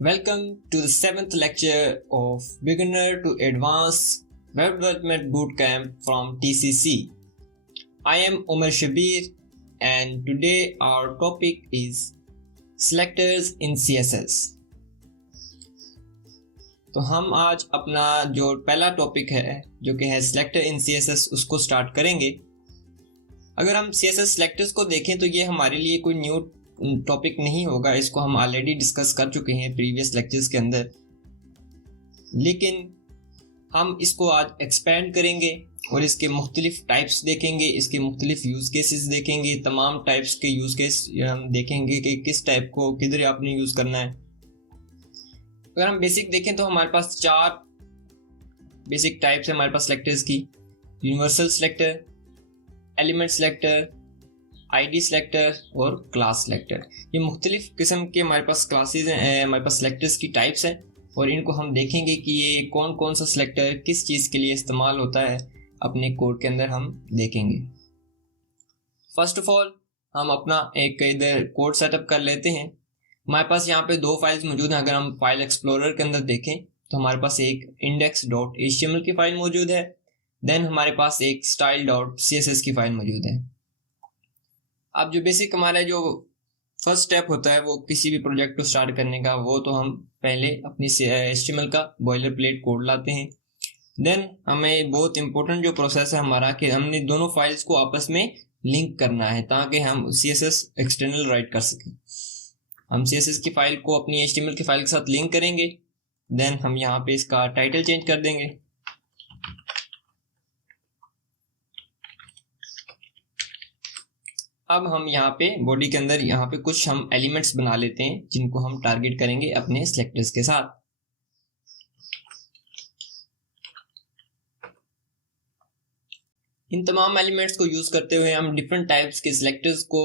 Welcome to the seventh lecture of Beginner to Advanced Web Development Bootcamp from TCC. I am Omar Shabir and today our topic is Selectors in CSS. तो हम आज अपना जो पहला topic है जो कि है सिलेक्टर इन CSS उसको स्टार्ट करेंगे। अगर हम CSS सेलेक्टर्स को देखें तो ये हमारे लिए कोई न्यू टॉपिक नहीं होगा, इसको हम ऑलरेडी डिस्कस कर चुके हैं प्रीवियस लेक्चर्स के अंदर, लेकिन हम इसको आज एक्सपेंड करेंगे और इसके मुख्तलिफ टाइप्स देखेंगे, इसके मुख्तलिफ यूज़ केसेस देखेंगे, तमाम टाइप्स के यूज़ केस हम देखेंगे कि किस टाइप को किधर आपने यूज़ करना है। अगर हम बेसिक देखें तो हमारे पास 4 बेसिक टाइप्स है हमारे पास सेलेक्टर्स की। Universal selector, element selector, ID selector और क्लास सेलेक्टर। ये मुख्तलिफ किस्म के हमारे पास क्लासेस हैं, हमारे पास सेलेक्टर्स की टाइप्स हैं और इनको हम देखेंगे कि ये कौन कौन सा सेलेक्टर किस चीज़ के लिए इस्तेमाल होता है अपने कोड के अंदर हम देखेंगे। फर्स्ट ऑफ ऑल हम अपना एक इधर कोड सेटअप कर लेते हैं। हमारे पास यहाँ पे 2 फाइल्स मौजूद हैं। अगर हम फाइल एक्सप्लोरर के अंदर देखें तो हमारे पास एक index.html की फ़ाइल मौजूद है, देन हमारे पास एक style.css की फ़ाइल मौजूद है। अब जो बेसिक हमारा जो फर्स्ट स्टेप होता है वो किसी भी प्रोजेक्ट को स्टार्ट करने का, वो तो हम पहले अपनी HTML का बॉयलर प्लेट कोड लाते हैं। देन हमें बहुत इंपॉर्टेंट जो प्रोसेस है हमारा कि हमने दोनों फाइल्स को आपस में लिंक करना है ताकि हम CSS एक्सटर्नल राइट कर सकें। हम CSS की फ़ाइल को अपनी HTML की फ़ाइल के साथ लिंक करेंगे। देन हम यहाँ पे इसका टाइटल चेंज कर देंगे। अब हम यहाँ पे बॉडी के अंदर यहाँ पे कुछ हम एलिमेंट्स बना लेते हैं जिनको हम टारगेट करेंगे अपने सेलेक्टर्स के साथ। इन तमाम एलिमेंट्स को यूज़ करते हुए हम डिफरेंट टाइप्स के सेलेक्टर्स को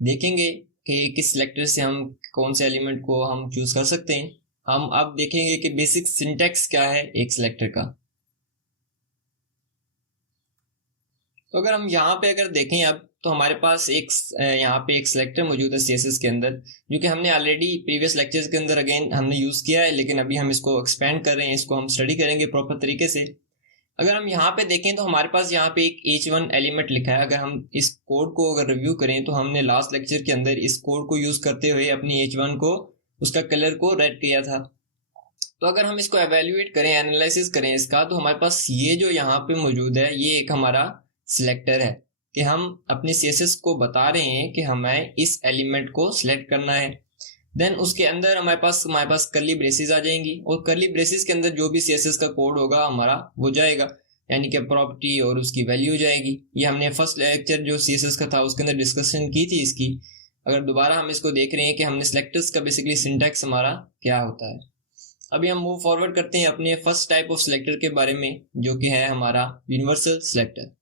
देखेंगे कि किस सेलेक्टर से हम कौन से एलिमेंट को हम चूज़ कर सकते हैं। हम अब देखेंगे कि बेसिक सिंटैक्स क्या है एक सेलेक्टर का। तो अगर हम यहाँ पे अगर देखें अब तो हमारे पास एक यहाँ पे एक सेलेक्टर मौजूद है CSS के अंदर, जो कि हमने ऑलरेडी प्रीवियस लेक्चर्स के अंदर अगेन हमने यूज़ किया है, लेकिन अभी हम इसको एक्सपेंड कर रहे हैं, इसको हम स्टडी करेंगे प्रॉपर तरीके से। अगर हम यहाँ पे देखें तो हमारे पास यहाँ पे एक h1 एलिमेंट लिखा है। अगर हम इस कोड को अगर रिव्यू करें तो हमने लास्ट लेक्चर के अंदर इस कोड को यूज़ करते हुए अपनी h1 को उसका कलर को रेड किया था। तो अगर हम इसको एवेल्यूएट करें, एनालिसिस करें इसका, तो हमारे पास ये जो यहाँ पे मौजूद है ये एक हमारा सिलेक्टर है कि हम अपने CSS को बता रहे हैं कि हमें इस एलिमेंट को सिलेक्ट करना है। देन उसके अंदर हमारे पास कर्ली ब्रेसेस आ जाएंगी और कर्ली ब्रेसेस के अंदर जो भी CSS का कोड होगा हमारा वो जाएगा, यानी कि प्रॉपर्टी और उसकी वैल्यू जाएगी। ये हमने फर्स्ट लेक्चर जो CSS का था उसके अंदर डिस्कशन की थी इसकी। अगर दोबारा हम इसको देख रहे हैं कि हमने सेलेक्टर्स का बेसिकली सिंटैक्स हमारा क्या होता है। अभी हम मूव फॉरवर्ड करते हैं अपने फर्स्ट टाइप ऑफ सेलेक्टर के बारे में, जो कि है हमारा universal selector.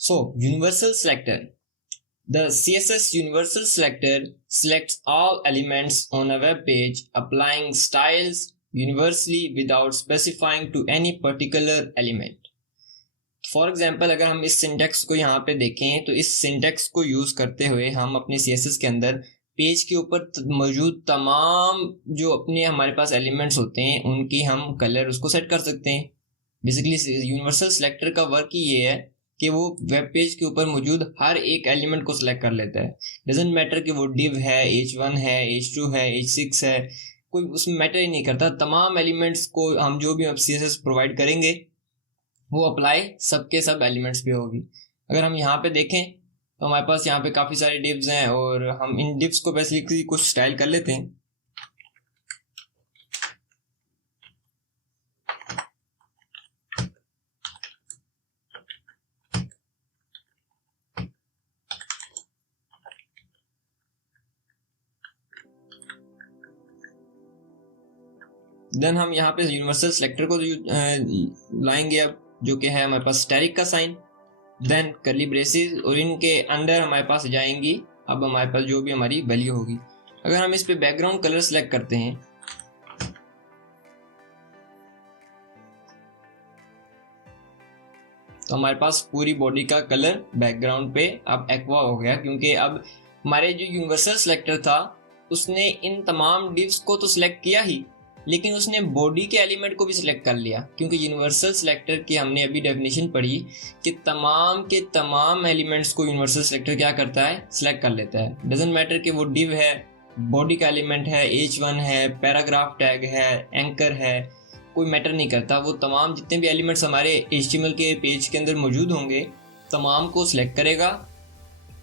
So, universal selector. The CSS universal selector selects all elements on a web page, applying styles universally without specifying to any particular element. For example, अगर हम इस syntax को यहाँ पे देखें तो इस syntax को यूज़ करते हुए हम अपने CSS के अंदर पेज के ऊपर मौजूद तमाम जो अपने हमारे पास एलिमेंट्स होते हैं उनकी हम कलर उसको सेट कर सकते हैं। बेसिकली यूनिवर्सल सेलेक्टर का वर्क ही ये है कि वो वेब पेज के ऊपर मौजूद हर एक एलिमेंट को सिलेक्ट कर लेता है। डजेंट मैटर कि वो div है, h1 है, h2 है, h6 है, कोई उसमें मैटर ही नहीं करता। तमाम एलिमेंट्स को हम जो भी अब CSS प्रोवाइड करेंगे वो अप्लाई सबके सब एलिमेंट्स पे होगी। अगर हम यहाँ पे देखें तो हमारे पास यहाँ पे काफ़ी सारे divs हैं और हम इन divs को बेसिकली कुछ स्टाइल कर लेते हैं। देन हम यहाँ पे यूनिवर्सल सेलेक्टर को लाएंगे अब, जो कि है हमारे पास स्टैटिक का साइन, देन कर्ली ब्रेसेस और इनके अंदर हमारे पास जाएंगी अब हमारे पास जो भी हमारी वैल्यू होगी। अगर हम इस पे बैकग्राउंड कलर सेलेक्ट करते हैं तो हमारे पास पूरी बॉडी का कलर बैकग्राउंड पे अब एक्वा हो गया, क्योंकि अब हमारे जो यूनिवर्सल सेलेक्टर था उसने इन तमाम डिव्स को तो सिलेक्ट किया ही, लेकिन उसने बॉडी के एलिमेंट को भी सिलेक्ट कर लिया, क्योंकि यूनिवर्सल सिलेक्टर की हमने अभी डेफिनेशन पढ़ी कि तमाम के तमाम एलिमेंट्स को यूनिवर्सल सिलेक्टर क्या करता है, सिलेक्ट कर लेता है। डजेंट मैटर कि वो डिव है, बॉडी का एलिमेंट है, h1 है, पैराग्राफ टैग है, एंकर है, कोई मैटर नहीं करता। वो तमाम जितने भी एलिमेंट्स हमारे HTML के पेज के अंदर मौजूद होंगे तमाम को सिलेक्ट करेगा।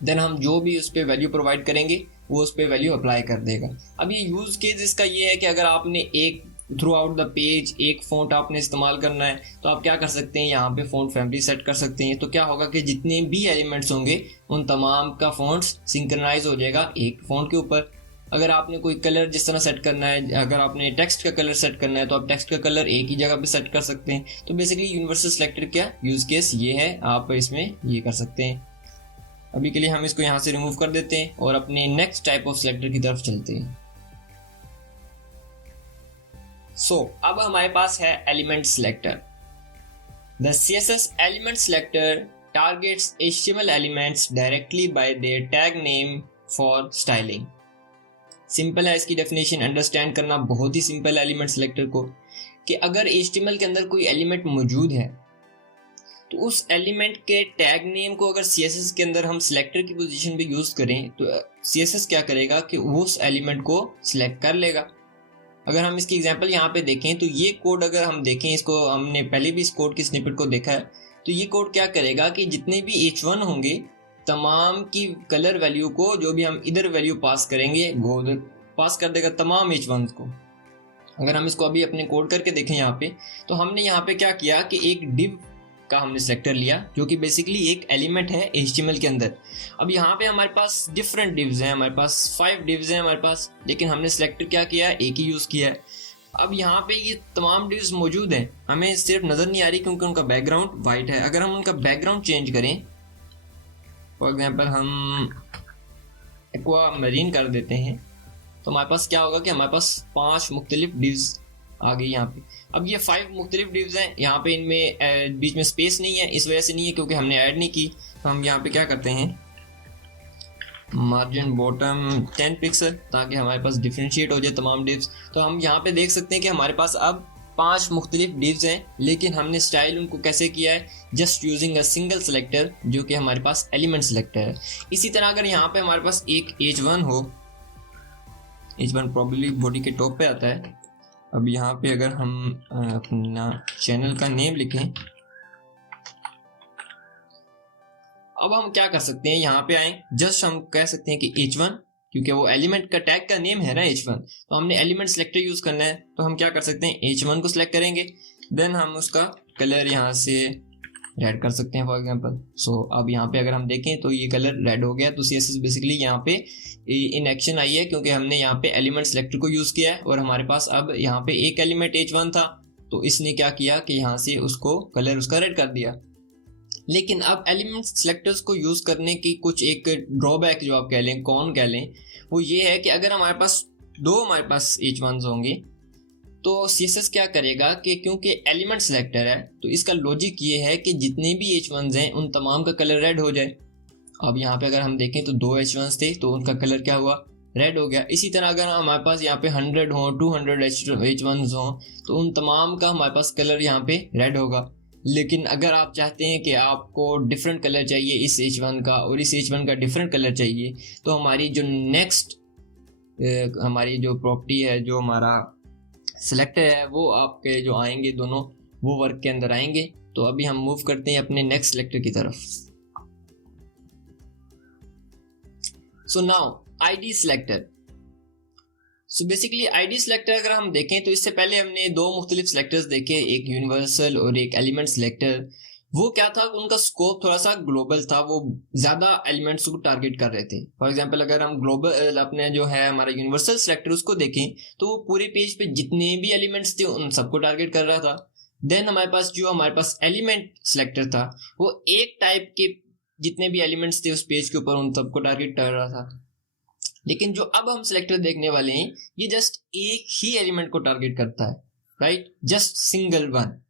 देन हम जो भी उस पर वैल्यू प्रोवाइड करेंगे वो उस पर वैल्यू अप्लाई कर देगा। अब ये यूज़ केस इसका ये है कि अगर आपने एक थ्रू आउट द पेज एक फ़ॉन्ट आपने इस्तेमाल करना है तो आप क्या कर सकते हैं, यहाँ पे फ़ॉन्ट फैमिली सेट कर सकते हैं। तो क्या होगा कि जितने भी एलिमेंट्स होंगे उन तमाम का फ़ॉन्ट्स सिंक्रनाइज हो जाएगा एक फ़ॉन्ट के ऊपर। अगर आपने कोई कलर जिस तरह सेट करना है, अगर आपने टेक्स्ट का कलर सेट करना है तो आप टेक्स्ट का कलर एक ही जगह पे सेट कर सकते हैं। तो बेसिकली यूनिवर्सल सिलेक्टर क्या यूज़ केस ये है, आप इसमें ये कर सकते हैं। अभी के लिए हम इसको यहाँ से रिमूव कर देते हैं और अपने नेक्स्ट टाइप ऑफ सिलेक्टर की तरफ चलते हैं। अब हमारे पास है element selector. The CSS element selector targets HTML elements directly by there tag name for styling. Simple है इसकी डेफिनेशन, अंडरस्टैंड करना बहुत ही सिंपल है एलिमेंट सिलेक्टर को, कि अगर HTML के अंदर कोई एलिमेंट मौजूद है तो उस एलिमेंट के टैग नेम को अगर CSS के अंदर हम सिलेक्टर की पोजीशन पे यूज करें तो CSS क्या करेगा कि वो उस एलिमेंट को सिलेक्ट कर लेगा। अगर हम इसकी एग्जांपल यहाँ पे देखें तो ये कोड अगर हम देखें, इसको हमने पहले भी इस कोड की स्निपेट को देखा है, तो ये कोड क्या करेगा कि जितने भी H1 होंगे तमाम की कलर वैल्यू को, जो भी हम इधर वैल्यू पास करेंगे वो उधर पास कर देगा तमाम H1 को। अगर हम इसको अभी अपने कोड करके देखें यहाँ पे, तो हमने यहाँ पे क्या किया कि एक डिव का हमने सिलेक्टर लिया जो कि बेसिकली एक एलिमेंट है HTML के अंदर। अब यहाँ पे हमारे पास डिफरेंट डिव्स हैं, हमारे पास 5 डिव्स हैं हमारे पास, लेकिन हमने सिलेक्टर क्या किया, एक ही यूज़ किया है। अब यहाँ पे ये तमाम डिव्स मौजूद हैं, हमें सिर्फ नज़र नहीं आ रही क्योंकि उनका बैकग्राउंड वाइट है। अगर हम उनका बैकग्राउंड चेंज करें, फॉर एग्जाम्पल हम एक्वा मरीन कर देते हैं, तो हमारे पास क्या होगा कि हमारे पास 5 मुख्तलिफ डिव्स आ गई यहाँ पे। अब ये 5 मुख्तलिफ डिव्स हैं, यहाँ पे इनमें बीच में स्पेस नहीं है, इस वजह से नहीं है क्योंकि हमने ऐड नहीं की। तो हम यहाँ पे क्या करते हैं, मार्जिन बॉटम 10 पिक्सल, ताकि हमारे पास डिफ्रेंशिएट हो जाए तमाम डिव्स। तो हम यहाँ पे देख सकते हैं कि हमारे पास अब 5 मुख्तलिफ डिव्स हैं, लेकिन हमने स्टाइल उनको कैसे किया है, just using a single selector जो कि हमारे पास एलिमेंट सेलेक्टर है। इसी तरह अगर यहाँ पे हमारे पास एक H1 हो, H1 प्रॉब्ली बॉडी के टॉप पे आता है। अब यहाँ पे अगर हम अपना चैनल का नेम लिखें, अब हम क्या कर सकते हैं, यहाँ पे आए, जस्ट हम कह सकते हैं कि H1, क्योंकि वो एलिमेंट का टैग का नेम है ना H1, तो हमने एलिमेंट सेलेक्टर यूज करना है। तो हम क्या कर सकते हैं, H1 को सिलेक्ट करेंगे, देन हम उसका कलर यहाँ से रेड कर सकते हैं फॉर एग्जांपल। अब यहाँ पे अगर हम देखें तो ये कलर रेड हो गया। तो CSS बेसिकली यहाँ पे इन एक्शन आई है क्योंकि हमने यहाँ पे एलिमेंट सेलेक्टर को यूज़ किया है और हमारे पास अब यहाँ पे एक एलिमेंट H1 था, तो इसने क्या किया कि यहाँ से उसको कलर उसका रेड कर दिया। लेकिन अब एलिमेंट सेलेक्टर्स को यूज़ करने की कुछ एक ड्रॉबैक जो आप कह लें, कौन कह लें, वो ये है कि अगर हमारे पास H1s होंगे तो CSS क्या करेगा कि क्योंकि एलिमेंट सेलेक्टर है तो इसका लॉजिक ये है कि जितने भी H1s हैं उन तमाम का कलर रेड हो जाए। अब यहाँ पे अगर हम देखें तो 2 H1s थे तो उनका कलर क्या हुआ, रेड हो गया। इसी तरह अगर हमारे पास यहाँ पे 100 हो, 200 H1s हो तो उन तमाम का हमारे पास कलर यहाँ पे रेड होगा। लेकिन अगर आप चाहते हैं कि आपको डिफरेंट कलर चाहिए इस H1 का और इस H1 का डिफरेंट कलर चाहिए, तो हमारी जो नेक्स्ट हमारी जो प्रॉपर्टी है, जो हमारा सेलेक्टर है, वो आपके जो आएंगे दोनों वो वर्क के अंदर आएंगे। तो अभी हम मूव करते हैं अपने नेक्स्ट सेलेक्टर की तरफ। So now ID selector. So basically ID selector अगर हम देखें तो इससे पहले हमने 2 मुख्तलिफ सेलेक्टर्स देखे, एक यूनिवर्सल और एक एलिमेंट सेलेक्टर। वो क्या था, उनका स्कोप थोड़ा सा ग्लोबल था, वो ज़्यादा एलिमेंट्स को टारगेट कर रहे थे। फॉर एग्जांपल अगर हम ग्लोबल अपने जो है हमारा यूनिवर्सल सेलेक्टर उसको देखें तो वो पूरे पेज पे जितने भी एलिमेंट्स थे उन सबको टारगेट कर रहा था। देन हमारे पास एलिमेंट सेलेक्टर था, वो एक टाइप के जितने भी एलिमेंट्स थे उस पेज के ऊपर उन सबको टारगेट कर रहा था। लेकिन जो अब हम सेलेक्टर देखने वाले हैं ये जस्ट एक ही एलिमेंट को टारगेट करता है, राइट, जस्ट सिंगल वन,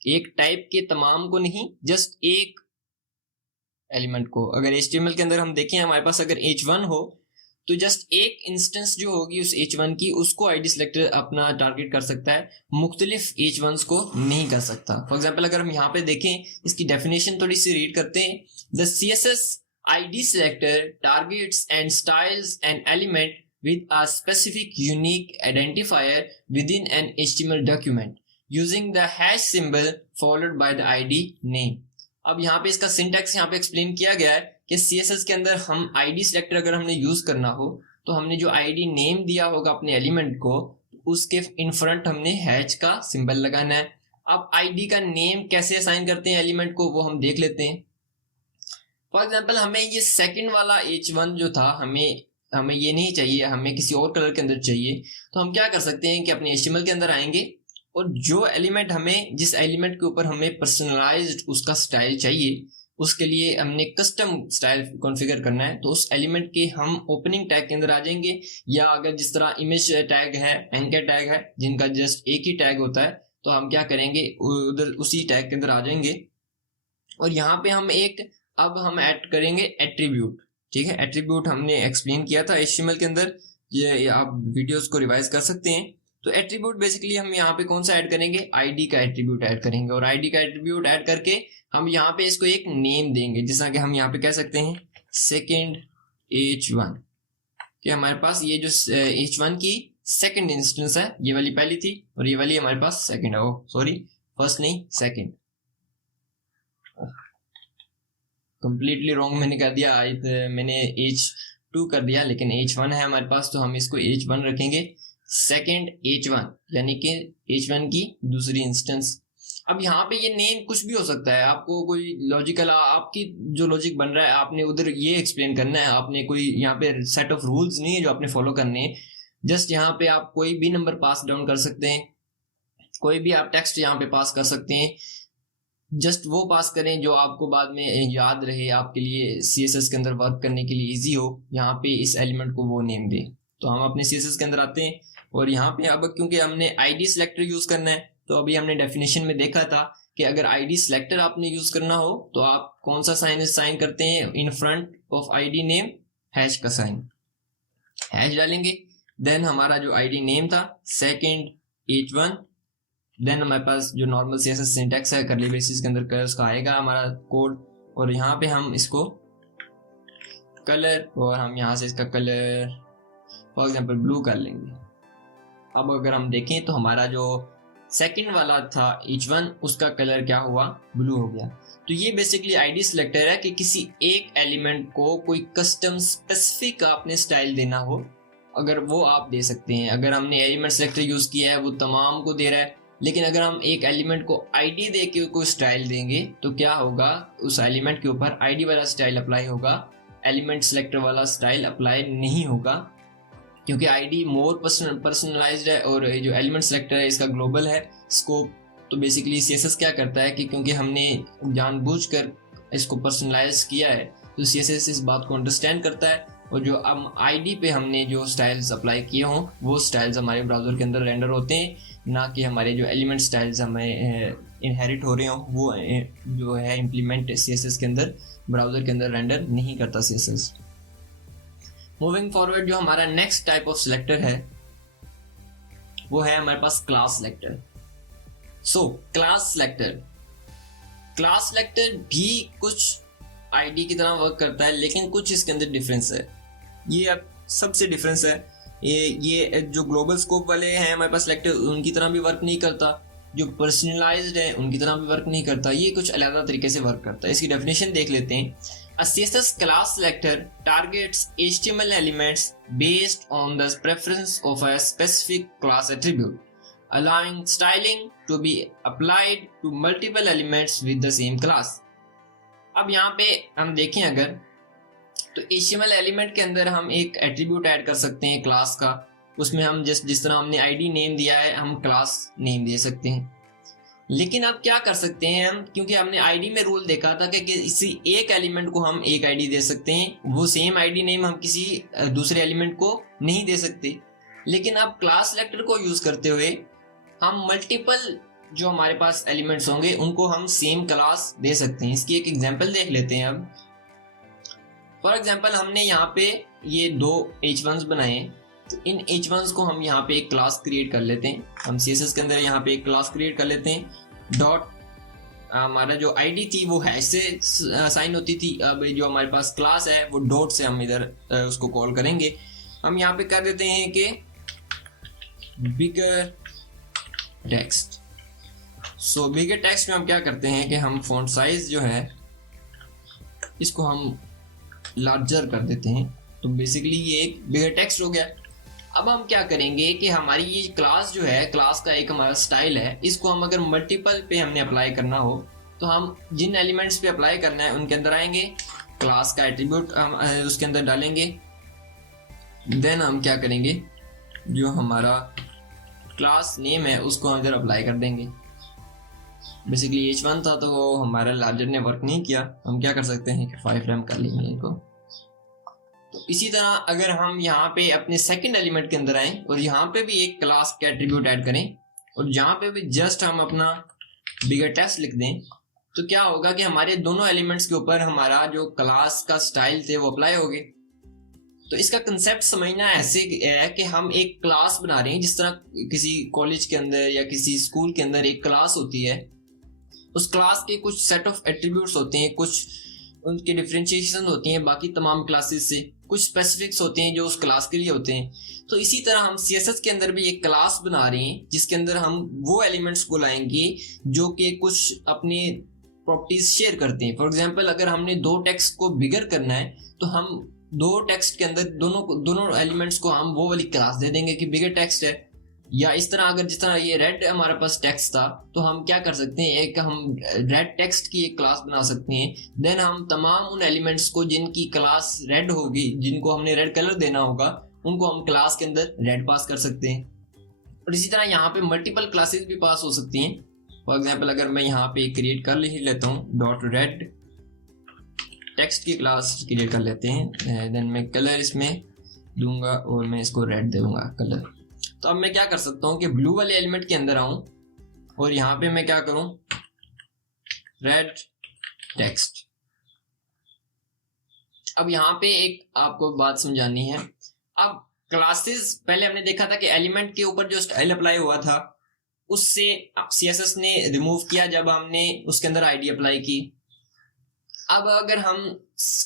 एक टाइप के तमाम को नहीं, जस्ट एक एलिमेंट को। अगर HTML के अंदर हम देखें हमारे पास अगर H1 हो तो जस्ट एक इंस्टेंस जो होगी उस H1 की, उसको आईडी सिलेक्टर अपना टारगेट कर सकता है, मुख्तलिफ H1s को नहीं कर सकता। फॉर एग्जाम्पल अगर हम यहाँ पे देखें, इसकी डेफिनेशन थोड़ी सी रीड करते हैं। The CSS ID selector targets and styles an element with a specific unique identifier within an HTML document using the hash symbol followed by the ID name। अब यहाँ पे इसका सिंटैक्स यहाँ पे एक्सप्लेन किया गया है कि CSS के अंदर हम ID सिलेक्टर अगर हमने यूज करना हो तो हमने जो ID नेम दिया होगा अपने एलिमेंट को, उसके इन फ्रंट हमने हैश का सिंबल लगाना है। अब ID का नेम कैसे असाइन करते हैं एलिमेंट को, वो हम देख लेते हैं। फॉर एग्जाम्पल हमें ये सेकंड वाला H1 जो था, हमें ये नहीं चाहिए, हमें किसी और कलर के अंदर चाहिए। तो हम क्या कर सकते हैं कि अपने HTML के अंदर आएंगे और जो एलिमेंट हमें, जिस एलिमेंट के ऊपर हमें पर्सनलाइज्ड उसका स्टाइल चाहिए, उसके लिए हमने कस्टम स्टाइल कॉन्फ़िगर करना है। तो उस एलिमेंट के हम ओपनिंग टैग के अंदर आ जाएंगे, या अगर जिस तरह इमेज टैग है, एंकर टैग है, जिनका जस्ट एक ही टैग होता है, तो हम क्या करेंगे, उधर उसी टैग के अंदर आ जाएंगे। और यहाँ पे अब हम ऐड करेंगे एट्रीब्यूट। ठीक है, एट्रीब्यूट हमने एक्सप्लेन किया था HTML के अंदर, ये आप वीडियोस को रिवाइज कर सकते हैं। तो एट्रीब्यूट बेसिकली हम यहाँ पे कौन सा ऐड करेंगे, आईडी का एट्रीब्यूट ऐड करेंगे, और आईडी का एट्रीब्यूट ऐड करके हम यहाँ पे इसको एक नेम देंगे, जिसका कि हम यहाँ पे कह सकते हैं सेकंड H1, कि हमारे पास ये जो H1 की सेकंड इंस्टेंस है, ये वाली पहली थी और ये वाली हमारे पास सेकंड है। सॉरी, फर्स्ट नहीं, सेकंड, कंप्लीटली रॉन्ग मैंने कर दिया, मैंने H2 कर दिया, लेकिन H1 है हमारे पास, तो हम इसको H1 रखेंगे, सेकंड H1, यानी कि H1 की दूसरी इंस्टेंस। अब यहाँ पे ये नेम कुछ भी हो सकता है, आपको कोई लॉजिकल, आपकी जो लॉजिक बन रहा है आपने उधर ये एक्सप्लेन करना है, आपने कोई यहाँ पे सेट ऑफ रूल्स नहीं है जो आपने फॉलो करने हैं। जस्ट यहाँ पे आप कोई भी नंबर पास डाउन कर सकते हैं, कोई भी आप टेक्स्ट यहाँ पे पास कर सकते हैं, जस्ट वो पास करें जो आपको बाद में याद रहे, आपके लिए CSS के अंदर वर्क करने के लिए इजी हो। यहाँ पे इस एलिमेंट को वो नेम दे। तो हम अपने CSS के अंदर आते हैं और यहाँ पे अब क्योंकि हमने ID सिलेक्टर यूज करना है, तो अभी हमने डेफिनेशन में देखा था कि अगर ID सिलेक्टर आपने यूज करना हो तो आप कौन सा साइन करते हैं, in front of ID name hash का साइन, हैश डालेंगे। देन हमारा जो ID नेम था सेकंड H1, देन हमारे पास जो नॉर्मल CSS सिंटैक्स है करली ब्रेसेस के अंदर उसका आएगा हमारा कोड, और यहाँ पे हम इसको कलर, और हम यहाँ से इसका कलर फॉर एग्जांपल ब्लू कर लेंगे। अब अगर हम देखें तो हमारा जो सेकंड वाला था H1, उसका कलर क्या हुआ, ब्लू हो गया। तो ये बेसिकली ID सिलेक्टर है कि किसी एक एलिमेंट को कोई कस्टम स्पेसिफिक आपने स्टाइल देना हो, अगर वो आप दे सकते हैं। अगर हमने एलिमेंट सिलेक्टर यूज किया है वो तमाम को दे रहा है, लेकिन अगर हम एक एलिमेंट को ID दे के कोई स्टाइल देंगे तो क्या होगा, उस एलिमेंट के ऊपर ID वाला स्टाइल अप्लाई होगा, एलिमेंट सिलेक्टर वाला स्टाइल अप्लाई नहीं होगा, क्योंकि ID मोर पर्सनलाइज्ड है और जो एलिमेंट सिलेक्टर है इसका ग्लोबल है स्कोप। तो बेसिकली CSS क्या करता है कि क्योंकि हमने जानबूझकर इसको पर्सनलाइज किया है, तो CSS इस बात को अंडरस्टैंड करता है, और जो हम ID पे हमने जो स्टाइल्स अप्लाई किए हों वो स्टाइल्स हमारे ब्राउज़र के अंदर रेंडर होते हैं, ना कि हमारे जो एलिमेंट स्टाइल्स हमें इनहेरिट हो रहे हों वो जो है इम्प्लीमेंट CSS के अंदर, ब्राउज़र के अंदर रेंडर नहीं करता CSS। मूविंग फॉरवर्ड, जो हमारा नेक्स्ट टाइप ऑफ सिलेक्टर है वो है हमारे पास class selector. So class selector भी कुछ ID की तरह वर्क करता है, लेकिन कुछ इसके अंदर डिफरेंस है। ये अब सबसे डिफरेंस है, ये जो ग्लोबल स्कोप वाले हैं हमारे पास सिलेक्टर, उनकी तरह भी वर्क नहीं करता, जो पर्सनलाइज्ड है उनकी तरह भी वर्क नहीं करता, ये कुछ अलग तरीके से वर्क करता है। इसकी डेफिनेशन देख लेते हैं। A CSS class selector targets HTML elements based on the preference of a specific class attribute, allowing styling to be applied to multiple elements with the same class। अब यहाँ पे हम देखें अगर, तो HTML एलिमेंट के अंदर हम एक एट्रीब्यूट ऐड कर सकते हैं क्लास का, उसमें हम जिस तरह हमने ID नेम दिया है हम क्लास नेम दे सकते हैं। लेकिन अब क्या कर सकते हैं हम, क्योंकि हमने ID में रूल देखा था कि किसी एक एलिमेंट को हम एक ID दे सकते हैं, वो सेम ID नेम हम किसी दूसरे एलिमेंट को नहीं दे सकते। लेकिन अब क्लास सिलेक्टर को यूज करते हुए हम मल्टीपल जो हमारे पास एलिमेंट्स होंगे उनको हम सेम क्लास दे सकते हैं। इसकी एक एग्जांपल देख लेते हैं। अब फॉर एग्जांपल हमने यहाँ पे ये दो h1s बनाए हैं, तो इन h1s को हम यहाँ पे एक क्लास क्रिएट कर लेते हैं। हम CSS के अंदर यहाँ पे एक क्लास क्रिएट कर लेते हैं। डॉट हमारा जो आईडी थी वो हैश से साइन होती थी, अब जो हमारे पास क्लास है वो डॉट से हम इधर उसको कॉल करेंगे। हम यहाँ पे कर देते हैं कि बिगर टेक्स्ट। सो बिगर टेक्स्ट में हम क्या करते हैं कि हम फॉन्ट साइज जो है इसको हम लार्जर कर देते हैं, तो बेसिकली ये एक बिगर टेक्स्ट हो गया। अब हम क्या करेंगे कि हमारी ये क्लास जो है, क्लास का एक हमारा स्टाइल है, इसको हम अगर मल्टीपल पे हमने अप्लाई करना हो तो हम जिन एलिमेंट्स पे अप्लाई करना है उनके अंदर आएंगे, क्लास का एट्रीब्यूट हम उसके अंदर डालेंगे। देन हम क्या करेंगे, जो हमारा क्लास नेम है उसको हम इधर अप्लाई कर देंगे। बेसिकली h1 था तो वो हमारा लार्जर ने वर्क नहीं किया, हम क्या कर सकते हैं कि 5 रैम कर लेंगे इनको। तो इसी तरह अगर हम यहाँ पे अपने सेकंड एलिमेंट के अंदर आए और यहाँ पे भी एक क्लास का एट्रीब्यूट ऐड करें और जहाँ पे भी जस्ट हम अपना बिगर टेक्स्ट लिख दें, तो क्या होगा कि हमारे दोनों एलिमेंट्स के ऊपर हमारा जो क्लास का स्टाइल थे वो अप्लाई हो गए। तो इसका कंसेप्ट समझना ऐसे है कि हम एक क्लास बना रहे हैं, जिस तरह किसी कॉलेज के अंदर या किसी स्कूल के अंदर एक क्लास होती है, उस क्लास के कुछ सेट ऑफ एट्रीब्यूट्स होते हैं, कुछ उनके डिफरेंशिएशन होती हैं बाकी तमाम क्लासेस से, कुछ स्पेसिफिक्स होते हैं जो उस क्लास के लिए होते हैं। तो इसी तरह हम CSS के अंदर भी एक क्लास बना रहे हैं जिसके अंदर हम वो एलिमेंट्स को लाएंगे जो कि कुछ अपने प्रॉपर्टीज शेयर करते हैं। फॉर एग्जांपल अगर हमने दो टेक्स्ट को बिगर करना है तो हम दो टेक्स्ट के अंदर दोनों एलिमेंट्स को हम वो वाली क्लास दे देंगे कि बिगर टेक्स्ट है। या इस तरह अगर जिस तरह ये रेड हमारे पास टेक्स्ट था तो हम क्या कर सकते हैं, एक हम रेड टेक्स्ट की एक क्लास बना सकते हैं। देन हम तमाम उन एलिमेंट्स को जिनकी क्लास रेड होगी, जिनको हमने रेड कलर देना होगा, उनको हम क्लास के अंदर रेड पास कर सकते हैं। और इसी तरह यहाँ पे मल्टीपल क्लासेस भी पास हो सकती हैं। फॉर एग्जाम्पल अगर मैं यहाँ पे क्रिएट कर ही लेता हूँ, डॉट रेड टेक्स्ट की क्लास क्रिएट कर लेते हैं। देन मैं कलर इसमें दूंगा और मैं इसको रेड दूंगा कलर। तो अब मैं क्या कर सकता हूँ कि ब्लू वाले एलिमेंट के अंदर आऊं और यहाँ पे मैं क्या करूं, रेड टेक्स्ट। अब यहाँ पे एक आपको बात समझानी है। अब क्लासेस पहले हमने देखा था कि एलिमेंट के ऊपर जो स्टाइल अप्लाई हुआ था उससे CSS ने रिमूव किया जब हमने उसके अंदर आईडी अप्लाई की। अब अगर हम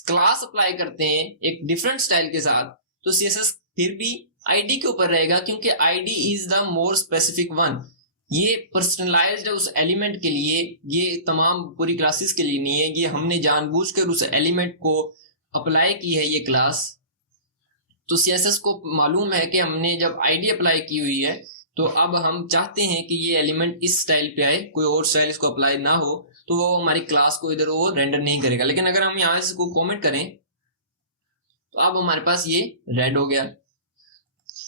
क्लास अप्लाई करते हैं एक डिफरेंट स्टाइल के साथ तो CSS फिर भी आईडी के ऊपर रहेगा, क्योंकि ID is the more specific one. ये पर्सनलाइज्ड है उस एलिमेंट के लिए, ये तमाम पूरी क्लासेस के लिए नहीं है। ये हमने जानबूझकर उस एलिमेंट को अप्लाई की है ये क्लास। तो CSS को मालूम है कि हमने जब आईडी अप्लाई की हुई है तो अब हम चाहते हैं कि ये एलिमेंट इस स्टाइल पे आए, कोई और स्टाइल इसको अप्लाई ना हो, तो वो हमारी क्लास को इधर वो रेंडर नहीं करेगा। लेकिन अगर हम यहाँ से को कमेंट करें तो अब हमारे पास ये रेड हो गया।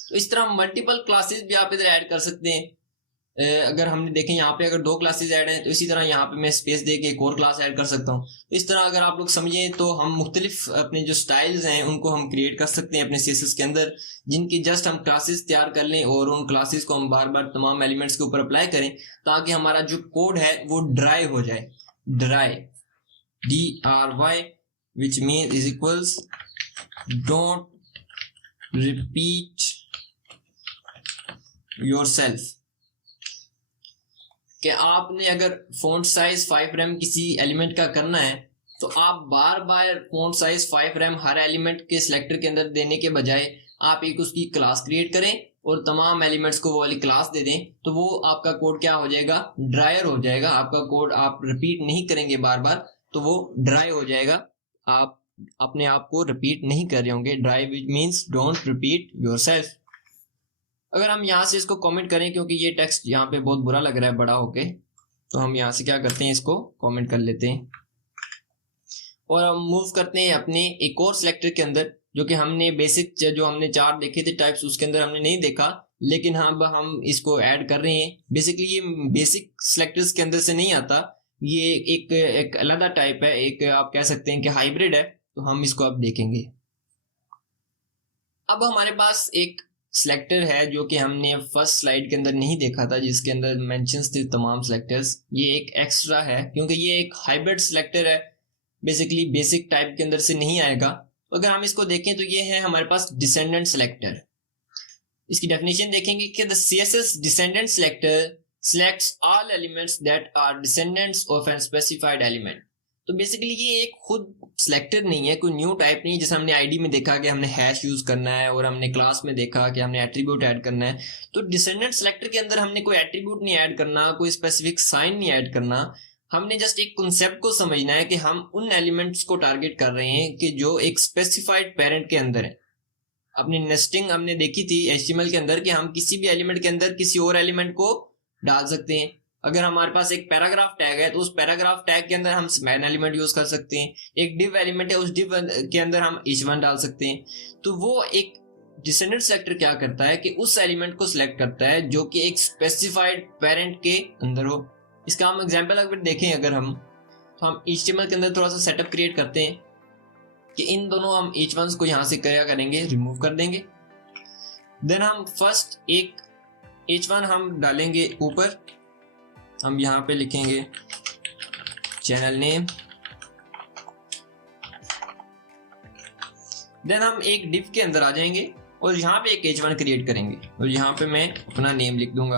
तो इस तरह मल्टीपल क्लासेस भी आप इधर ऐड कर सकते हैं। अगर हमने देखें यहाँ पे अगर दो क्लासेस ऐड हैं तो इसी तरह यहाँ पे मैं स्पेस दे के एक और क्लास ऐड कर सकता हूँ। तो इस तरह अगर आप लोग समझें तो हम मुख्तलिफ अपने जो स्टाइल्स हैं उनको हम क्रिएट कर सकते हैं अपने CSS के अंदर, जिनकी जस्ट हम क्लासेस तैयार कर लें और उन क्लासेस को हम बार बार तमाम एलिमेंट्स के ऊपर अप्लाई करें ताकि हमारा जो कोड है वो ड्राई हो जाए। Dry DRY which mean is equals don't repeat yourself. कि आपने अगर फॉन्ट साइज 5 रैम किसी एलिमेंट का करना है तो आप बार बार फॉन्ट साइज 5 रैम हर एलिमेंट के सिलेक्टर के अंदर देने के बजाय आप एक उसकी क्लास क्रिएट करें और तमाम एलिमेंट्स को वो वाली क्लास दे दें, तो वो आपका कोड क्या हो जाएगा, ड्रायर हो जाएगा। आपका कोड आप रिपीट नहीं करेंगे बार बार, तो वो ड्राई हो जाएगा। आप अपने आप को रिपीट नहीं कर रहे होंगे। Dry means don't repeat yourself. अगर हम यहाँ से इसको कमेंट करें, क्योंकि ये टेक्स्ट यहाँ पे बहुत बुरा लग रहा है बड़ा होके, तो हम यहाँ से क्या करते हैं, इसको कमेंट कर लेते हैं और हम मूव करते हैं अपने एक और सिलेक्टर के अंदर, जो कि हमने बेसिक जो हमने 4 देखे थे टाइप्स उसके अंदर हमने नहीं देखा, लेकिन अब हम इसको ऐड कर रहे हैं। बेसिकली ये बेसिक सिलेक्टर्स के अंदर से नहीं आता, ये एक अलग टाइप है, एक आप कह सकते हैं कि हाइब्रिड है। तो हम इसको अब देखेंगे। अब हमारे पास एक सिलेक्टर है जो कि हमने फर्स्ट स्लाइड के अंदर नहीं देखा था, जिसके अंदर मेंशंस थे तमाम सिलेक्टर्स। ये एक एक्स्ट्रा है क्योंकि ये एक हाइब्रिड सिलेक्टर है, बेसिकली बेसिक टाइप के अंदर से नहीं आएगा। अगर हम इसको देखें तो ये है हमारे पास डिसेंडेंट सेलेक्टर। इसकी डेफिनेशन देखेंगे कि the CSS descendant selector selects all elements that are descendants of a specified element। तो बेसिकली ये एक खुद सिलेक्टर नहीं है, कोई न्यू टाइप नहीं है। जैसे हमने आईडी में देखा कि हमने हैश यूज करना है और हमने क्लास में देखा कि हमने एट्रीब्यूट ऐड करना है। तो डिसेंडेंट सेलेक्टर के अंदर हमने कोई एट्रीब्यूट नहीं ऐड करना, कोई स्पेसिफिक साइन नहीं ऐड करना। हमने जस्ट एक कॉन्सेप्ट को समझना है कि हम उन एलिमेंट्स को टारगेट कर रहे हैं कि जो एक स्पेसिफाइड पेरेंट के अंदर है। अपनी नेस्टिंग हमने देखी थी HTML के अंदर कि हम किसी भी एलिमेंट के अंदर किसी और एलिमेंट को डाल सकते हैं। अगर हमारे पास एक पैराग्राफ टैग है तो उस पैराग्राफ टैग के अंदर हम मैन एलिमेंट यूज कर सकते हैं। एक डिव एलिमेंट है, उस डिव के अंदर हम each1 डाल सकते हैं। तो वो एक डिसेंडेंट सेलेक्टर क्या करता है कि उस एलिमेंट को सिलेक्ट करता है जो कि एक स्पेसिफाइड पेरेंट के अंदर हो। इसका हम एग्जांपल अगर देखें, अगर हम तो हम HTML के अंदर थोड़ा सा सेटअप क्रिएट करते हैं कि इन दोनों हम each1 को यहाँ से क्या करेंगे, रिमूव कर देंगे। देन हम फर्स्ट एक H1 हम डालेंगे ऊपर, हम यहाँ पे लिखेंगे चैनल नेम। देन हम एक डिव के अंदर आ जाएंगे और यहाँ पे एक H1 क्रिएट करेंगे और यहाँ पे मैं अपना नेम लिख दूंगा।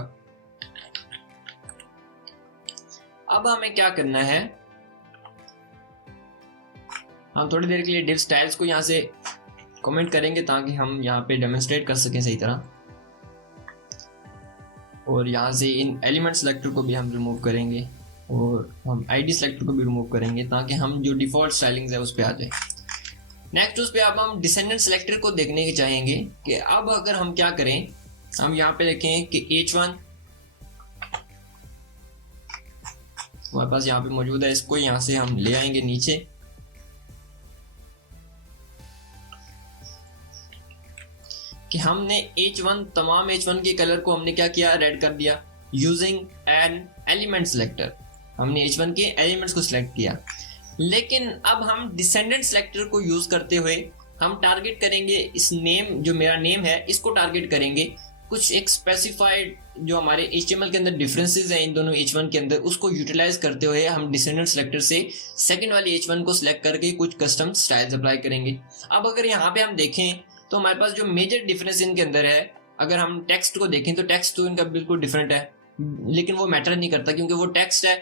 अब हमें क्या करना है, हम थोड़ी देर के लिए डिव स्टाइल्स को यहाँ से कमेंट करेंगे ताकि हम यहाँ पे डेमोन्स्ट्रेट कर सकें सही तरह। और यहाँ से इन एलिमेंट सेलेक्टर को भी हम रिमूव करेंगे और हम आईडी सेलेक्टर को भी रिमूव करेंगे ताकि हम जो डिफॉल्ट स्टाइलिंग्स है उस पर आ जाए। नेक्स्ट उस पर अब हम डिसेंडेंट सेलेक्टर को देखने के चाहेंगे कि अब अगर हम क्या करें, हम यहाँ पे लिखें कि H1 हमारे पास यहाँ पे मौजूद है, इसको यहाँ से हम ले आएंगे नीचे। कि हमने H1 तमाम H1 के कलर को हमने क्या किया, रेड कर दिया यूजिंग एन एलिमेंट सेलेक्टर। हमने H1 के एलिमेंट्स को सिलेक्ट किया। लेकिन अब हम डिसेंडेंट सेलेक्टर को यूज करते हुए हम टारगेट करेंगे इस नेम, जो मेरा नेम है इसको टारगेट करेंगे। कुछ एक स्पेसिफाइड जो हमारे HTML के अंदर डिफरेंसेस हैं इन दोनों H1 के अंदर, उसको यूटिलाइज करते हुए हम डिसेंडेंट सेलेक्टर से सेकंड वाली H1 को सिलेक्ट करके कुछ कस्टम स्टाइल्स अप्लाई करेंगे। अब अगर यहाँ पे हम देखें तो हमारे पास जो मेजर डिफरेंस इनके अंदर है, अगर हम टेक्स्ट को देखें तो टेक्स्ट तो इनका बिल्कुल डिफरेंट है, लेकिन वो मैटर नहीं करता क्योंकि वो टेक्स्ट है।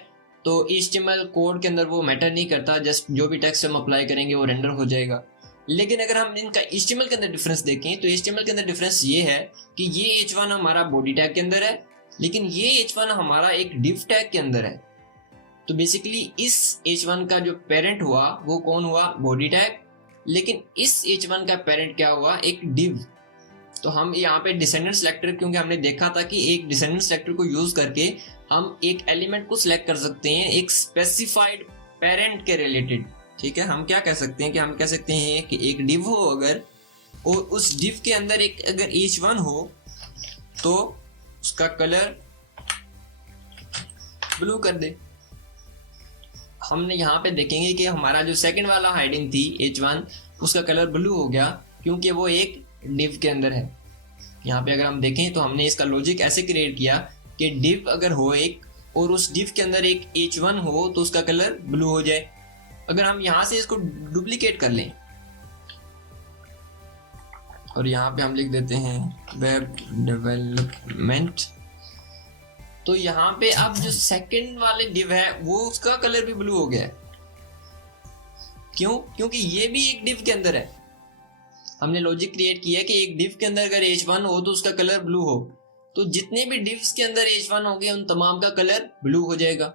तो HTML कोड के अंदर वो मैटर नहीं करता, जस्ट जो भी टेक्स्ट हम अप्लाई करेंगे वो रेंडर हो जाएगा। लेकिन अगर हम इनका HTML के अंदर डिफरेंस देखें तो HTML के अंदर डिफरेंस ये है कि ये H1 हमारा बॉडी टैग के अंदर है, लेकिन ये H1 हमारा एक डिव टैग के अंदर है। तो बेसिकली इस H1 का जो पेरेंट हुआ वो कौन हुआ, बॉडी टैग, लेकिन इस H1 का पेरेंट क्या हुआ, एक डिव। तो हम यहाँ पे डिसेंडेंट सेलेक्टर, क्योंकि हमने देखा था कि एक डिसेंडेंट सेलेक्टर को यूज करके हम एक एलिमेंट को सिलेक्ट कर सकते हैं एक स्पेसिफाइड पेरेंट के रिलेटेड। ठीक है, हम क्या कह सकते हैं कि हम कह सकते हैं कि एक डिव हो अगर, और उस डिव के अंदर एक अगर H1 हो तो उसका कलर ब्लू कर दे। हमने यहाँ पे देखेंगे कि हमारा जो सेकंड वाला हाइडिंग थी H1, उसका कलर ब्लू हो गया क्योंकि वो एक डिव के अंदर है। यहाँ पे अगर हम देखें तो हमने इसका लॉजिक ऐसे क्रिएट किया कि डिव अगर हो एक और उस डिव के अंदर एक H1 हो तो उसका कलर ब्लू हो जाए। अगर हम यहाँ से इसको डुप्लीकेट कर लें और यहाँ पे हम लिख देते हैं वेब डेवलपमेंट, तो यहाँ पे अब जो सेकंड वाले डिव है वो उसका कलर भी ब्लू हो गया है। क्यों? क्योंकि ये भी एक डिव के अंदर है। हमने लॉजिक क्रिएट किया कि एक डिव के अंदर अगर H1 हो तो उसका कलर ब्लू हो, तो जितने भी डिव्स के अंदर H1 होंगे उन तमाम का कलर ब्लू हो जाएगा।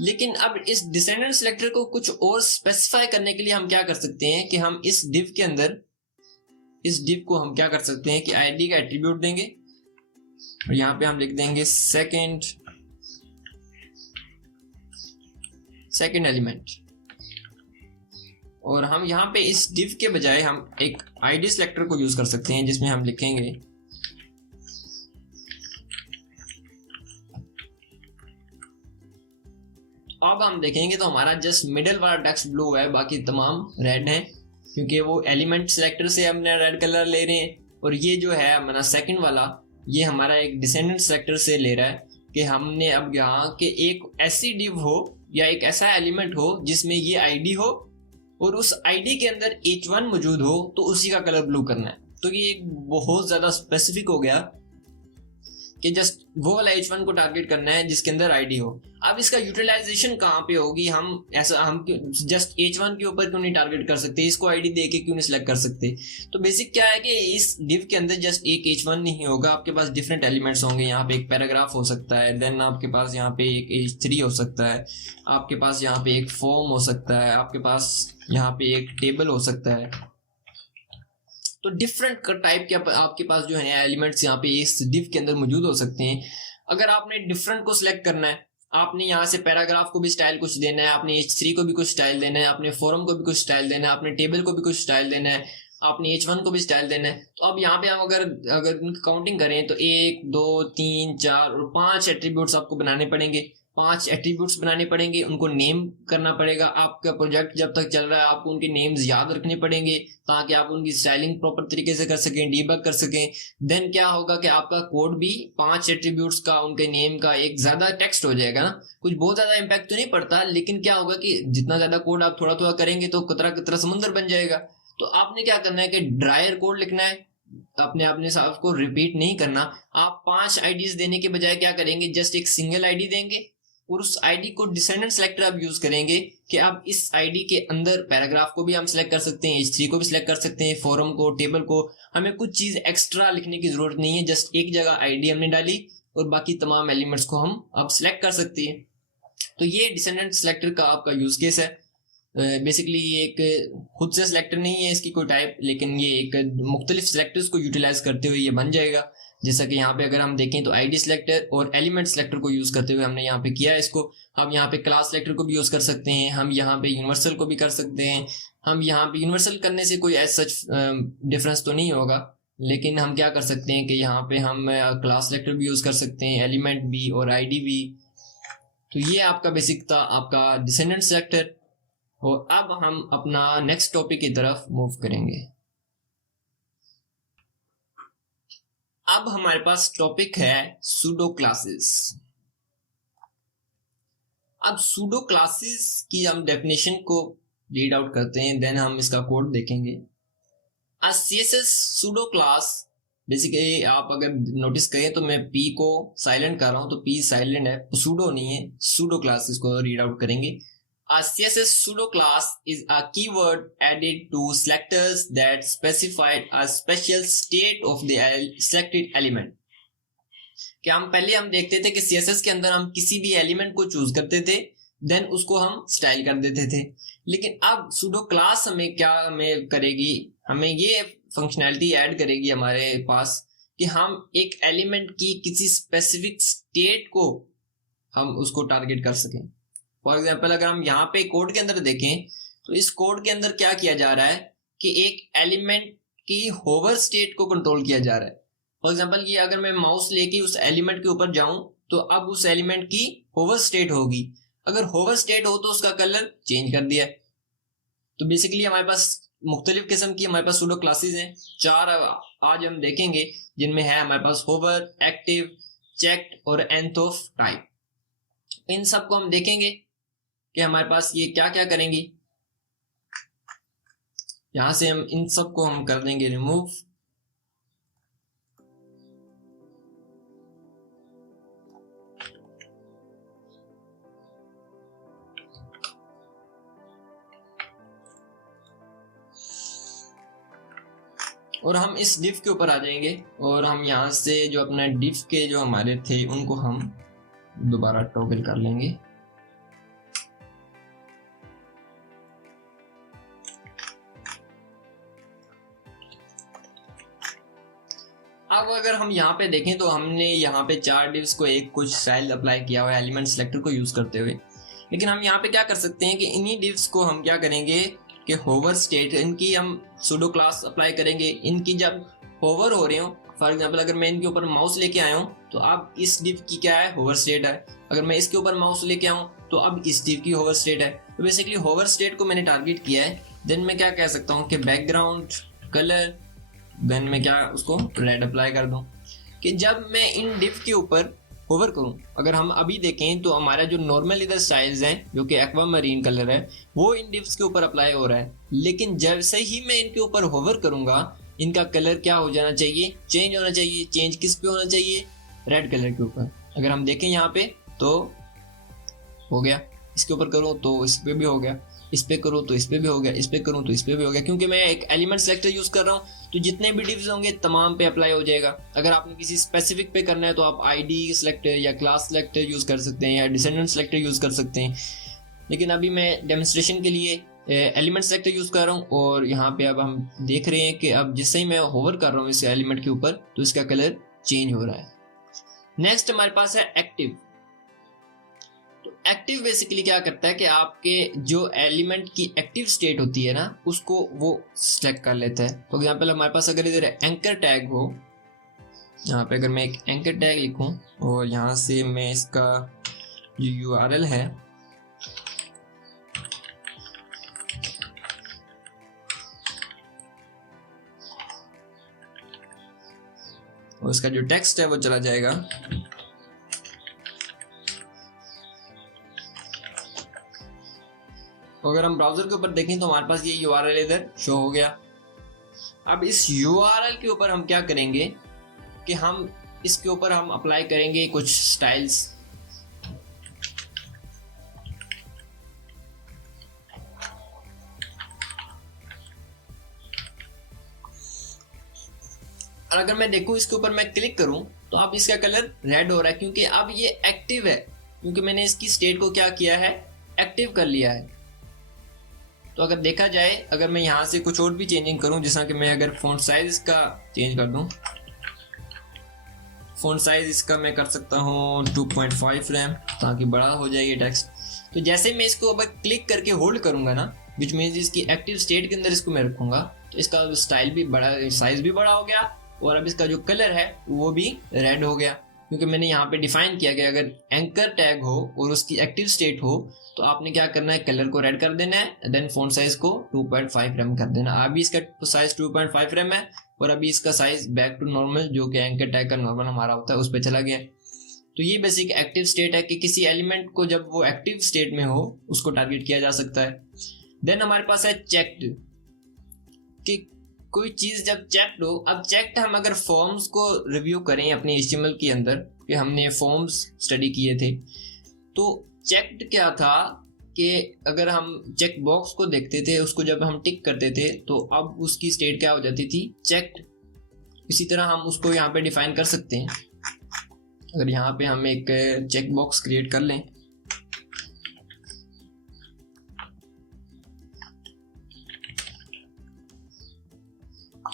लेकिन अब इस डिसेंडेंट सेलेक्टर को कुछ और स्पेसिफाई करने के लिए हम क्या कर सकते हैं कि हम इस डिव के अंदर, इस डिव को हम क्या कर सकते हैं कि आईडी का एट्रीब्यूट देंगे और यहाँ पे हम लिख देंगे सेकंड एलिमेंट, और हम यहाँ पे इस डिव के बजाय हम एक आईडी सेलेक्टर को यूज कर सकते हैं जिसमें हम लिखेंगे अब हम देखेंगे तो हमारा जस्ट मिडिल वाला टेक्स्ट ब्लू है, बाकी तमाम रेड है क्योंकि वो एलिमेंट सेलेक्टर से हमने रेड कलर ले रहे हैं। और ये जो है हमारा सेकंड वाला, ये हमारा एक डिसेंडेंट सेलेक्टर से ले रहा है कि हमने अब यहाँ के एक ऐसी डिव हो या एक ऐसा एलिमेंट हो जिसमें ये आईडी हो और उस आईडी के अंदर h1 मौजूद हो तो उसी का कलर ब्लू करना है। तो ये एक बहुत ज्यादा स्पेसिफिक हो गया कि जस्ट वो वाला h1 को टारगेट करना है जिसके अंदर आईडी हो। अब इसका यूटिलाइजेशन कहाँ पे होगी, हम जस्ट h1 के ऊपर क्यों नहीं टारगेट कर सकते, इसको आईडी दे के क्यों नहीं सिलेक्ट कर सकते। तो बेसिक क्या है कि इस डिव के अंदर जस्ट एक h1 नहीं होगा, आपके पास डिफरेंट एलिमेंट्स होंगे। यहाँ पे एक पैराग्राफ हो सकता है, देन आपके पास यहाँ पे एक h3 हो सकता है, आपके पास यहाँ पे एक फॉर्म हो सकता है, आपके पास यहाँ पे एक टेबल हो सकता है। तो डिफरेंट टाइप के आपके पास जो है एलिमेंट्स यहाँ पे इस डिव के अंदर मौजूद हो सकते हैं। अगर आपने डिफरेंट को सिलेक्ट करना है, आपने यहाँ से पैराग्राफ को भी स्टाइल कुछ देना है, आपने h3 को भी कुछ स्टाइल देना है, आपने फॉरम को भी कुछ स्टाइल देना है, आपने टेबल को भी कुछ स्टाइल देना है, आपने h1 को भी स्टाइल देना है। तो अब यहाँ पे हम अगर उनकी काउंटिंग करें तो 1 2 3 4 और 5 एट्रीब्यूट्स आपको बनाने पड़ेंगे। 5 एट्रीब्यूट्स बनाने पड़ेंगे, उनको नेम करना पड़ेगा। आपका प्रोजेक्ट जब तक चल रहा है आपको उनके नेम्स याद रखने पड़ेंगे ताकि आप उनकी स्टाइलिंग प्रॉपर तरीके से कर सकें, डीबग कर सकें। देन क्या होगा कि आपका कोड भी 5 एट्रीब्यूट्स का, उनके नेम का एक ज्यादा टेक्स्ट हो जाएगा ना। कुछ बहुत ज्यादा इंपैक्ट तो नहीं पड़ता, लेकिन क्या होगा कि जितना ज्यादा कोड आप थोड़ा थोड़ा करेंगे तो कतरा कतरा समुंदर बन जाएगा। तो आपने क्या करना है कि ड्रायर कोड लिखना है, अपने साफ को रिपीट नहीं करना। आप 5 आईडीज देने के बजाय क्या करेंगे, जस्ट एक सिंगल आईडी देंगे और उस आईडी को डिसेंडेंट सेलेक्टर आप यूज करेंगे कि आप इस आईडी के अंदर पैराग्राफ को भी हम सिलेक्ट कर सकते हैं, h3 को भी सिलेक्ट कर सकते हैं, फॉरम को, टेबल को। हमें कुछ चीज एक्स्ट्रा लिखने की जरूरत नहीं है, जस्ट एक जगह आईडी हमने डाली और बाकी तमाम एलिमेंट्स को हम अब सिलेक्ट कर सकते हैं। तो ये डिसेंडेंट सेलेक्टर का आपका यूज केस है। बेसिकली ये एक खुद से सिलेक्टर नहीं है इसकी कोई टाइप, लेकिन ये एक मुख्तलिफ सेलेक्टर्स को यूटिलाइज करते हुए ये बन जाएगा। जैसा कि यहाँ पे अगर हम देखें तो आईडी सिलेक्टर और एलिमेंट सिलेक्टर को यूज करते हुए हमने यहाँ पे किया है इसको। हम यहाँ पे क्लास सिलेक्टर को भी यूज कर सकते हैं, हम यहाँ पे यूनिवर्सल को भी कर सकते हैं। हम यहाँ पे यूनिवर्सल करने से कोई ऐसा सच डिफरेंस तो नहीं होगा, लेकिन हम क्या कर सकते हैं कि यहाँ पे हम क्लास सिलेक्टर भी यूज कर सकते हैं, एलिमेंट भी और आईडी भी। तो ये आपका बेसिक था आपका डिसेंडेंट सेलेक्टर। और अब हम अपना नेक्स्ट टॉपिक की तरफ मूव करेंगे। अब हमारे पास टॉपिक है सूडो क्लासेस। अब सूडो क्लासेस की हम डेफिनेशन को रीड आउट करते हैं, देन हम इसका कोड देखेंगे। अ सीएसएस सूडो क्लास, बेसिकली आप अगर नोटिस करें तो मैं पी को साइलेंट कर रहा हूं, तो पी साइलेंट है, सूडो नहीं है, सूडो क्लासेस को रीड आउट करेंगे। A CSS pseudo class is a keyword added to selectors that specified a special state of the selected element। क्या हम देखते थे कि CSS के अंदर हम किसी भी एलिमेंट को चूज करते थे, देन उसको हम स्टाइल कर देते थे। लेकिन अब सूडो क्लास हमें करेगी, हमें ये फंक्शनैलिटी ऐड करेगी हमारे पास कि हम एक एलिमेंट की किसी स्पेसिफिक स्टेट को हम उसको टारगेट कर सकें। फॉर एग्जाम्पल अगर हम यहाँ पे कोड के अंदर देखें तो इस कोड के अंदर क्या किया जा रहा है कि एक एलिमेंट की होवर स्टेट को कंट्रोल किया जा रहा है। फॉर एग्जाम्पल ये अगर मैं माउस लेके उस एलिमेंट के ऊपर जाऊं तो अब उस एलिमेंट की होवर स्टेट होगी। अगर होवर स्टेट हो तो उसका कलर चेंज कर दिया। तो बेसिकली हमारे पास मुख्तलिफ किस्म की हमारे पास सूडो क्लासेस हैं, 4 आज हम देखेंगे, जिनमें है हमारे पास होवर, एक्टिव, चेक्ड और nth ऑफ टाइप। इन सब को हम देखेंगे कि हमारे पास ये क्या क्या करेंगी। यहां से हम इन सब को हम कर देंगे रिमूव। और हम इस डिफ के ऊपर आ जाएंगे और हम यहां से जो अपना डिफ के जो हमारे थे उनको हम दोबारा टॉगल कर लेंगे। अब अगर हम यहाँ पे देखें तो हमने यहाँ पे 4 डिव्स को एक कुछ स्टाइल अप्लाई किया हुआ है एलिमेंट सिलेक्टर को यूज करते हुए। लेकिन हम यहाँ पे क्या कर सकते हैं कि इन्हीं डिव्स को हम क्या करेंगे कि होवर स्टेट, इनकी हम सूडो क्लास अप्लाई करेंगे। इनकी जब होवर हो रही हो, फॉर एग्जांपल अगर मैं इनके ऊपर माउस लेके आया हूँ तो अब इस डिव की क्या है, होवर स्टेट है। अगर मैं इसके ऊपर माउस लेके आऊँ तो अब इस डिव की होवर स्टेट है। तो बेसिकली होवर स्टेट को मैंने टारगेट किया है। देन मैं क्या कह सकता हूँ कि बैकग्राउंड कलर, देन मैं क्या उसको रेड अप्लाई कर दूं कि जब मैं इन डिव के ऊपर होवर करूं, अगर हम अभी देखें तो हमारा जो नॉर्मल इधर स्टाइल्स हैं जो कि एक्वा मरीन कलर है वो इन डिव्स के ऊपर अप्लाई हो रहा है, लेकिन जैसे ही मैं इनके ऊपर होवर करूंगा इनका कलर क्या हो जाना चाहिए, चेंज होना चाहिए। चेंज किस पे होना चाहिए, रेड कलर के ऊपर। अगर हम देखें यहाँ पे तो हो गया, इसके ऊपर करूँ तो इस पे भी हो गया, इस पे करूँ तो इस पे भी हो गया, इस पे करूँ तो इस पे भी हो गया, क्योंकि मैं एक एलिमेंट सेलेक्टर यूज कर रहा हूँ तो जितने भी डिव्स होंगे तमाम पे अप्लाई हो जाएगा। अगर आपने किसी स्पेसिफिक पे करना है तो आप आईडी सेलेक्टर या क्लास सेलेक्टर यूज कर सकते हैं या डिसेंडेंट सेलेक्टर यूज कर सकते हैं, लेकिन अभी मैं डेमोन्स्ट्रेशन के लिए एलिमेंट सेलेक्टर यूज कर रहा हूँ। और यहाँ पे अब हम देख रहे हैं कि अब जिससे ही मैं होवर कर रहा हूँ इस एलिमेंट के ऊपर तो इसका कलर चेंज हो रहा है। नेक्स्ट हमारे पास है एक्टिव। तो एक्टिव बेसिकली क्या करता है कि आपके जो एलिमेंट की एक्टिव स्टेट होती है ना उसको वो सिलेक्ट कर लेता है। फॉर एग्जांपल हमारे पास अगर इधर एंकर टैग हो, यहाँ पे अगर मैं एक एंकर टैग लिखूं और यहाँ से मैं इसका जो यूआरएल है और इसका जो टेक्स्ट है वो चला जाएगा। तो अगर हम ब्राउजर के ऊपर देखें तो हमारे पास ये यूआरएल इधर शो हो गया। अब इस यूआरएल के ऊपर हम क्या करेंगे कि हम इसके ऊपर हम अप्लाई करेंगे कुछ स्टाइल्स। और अगर मैं देखूं इसके ऊपर मैं क्लिक करूं तो अब इसका कलर रेड हो रहा है, क्योंकि अब ये एक्टिव है, क्योंकि मैंने इसकी स्टेट को क्या किया है, एक्टिव कर लिया है। तो अगर देखा जाए, अगर मैं यहाँ से कुछ और भी चेंजिंग करूं, जैसा कि मैं अगर फॉन्ट साइज इसका चेंज कर दूं, फॉन्ट साइज इसका मैं कर सकता हूँ 2.5 रैम ताकि बड़ा हो जाए ये टेक्स्ट। तो जैसे मैं इसको अब क्लिक करके होल्ड करूंगा ना, विच मीन्स इसकी एक्टिव स्टेट के अंदर इसको मैं रखूंगा, तो इसका स्टाइल भी बड़ा, साइज भी बड़ा हो गया और अब इसका जो कलर है वो भी रेड हो गया, क्योंकि मैंने यहाँ पे डिफाइन किया कि अगर एंकर टैग हो और उसकी एक्टिव स्टेट हो तो आपने क्या करना है, कलर को रेड कर देना है, देन फॉन्ट साइज को 2.5 रैम कर देना। अभी इसका साइज 2.5 रैम है और अभी इसका साइज बैक टू नॉर्मल जो कि एंकर टैग का नॉर्मल हमारा होता है उस पर चला गया। तो ये बेसिक एक्टिव स्टेट है कि किसी एलिमेंट को जब वो एक्टिव स्टेट में हो उसको टारगेट किया जा सकता है। देन हमारे पास है चेक्ड, कि कोई चीज जब चेक्ड हो। अब चेक्ड हम अगर फॉर्म्स को रिव्यू करें अपने HTML के अंदर, कि हमने फॉर्म्स स्टडी किए थे, तो चेक्ड क्या था कि अगर हम चेक बॉक्स को देखते थे, उसको जब हम टिक करते थे तो अब उसकी स्टेट क्या हो जाती थी, चेक्ड। इसी तरह हम उसको यहाँ पे डिफाइन कर सकते हैं। अगर यहाँ पे हम एक चेक बॉक्स क्रिएट कर लें,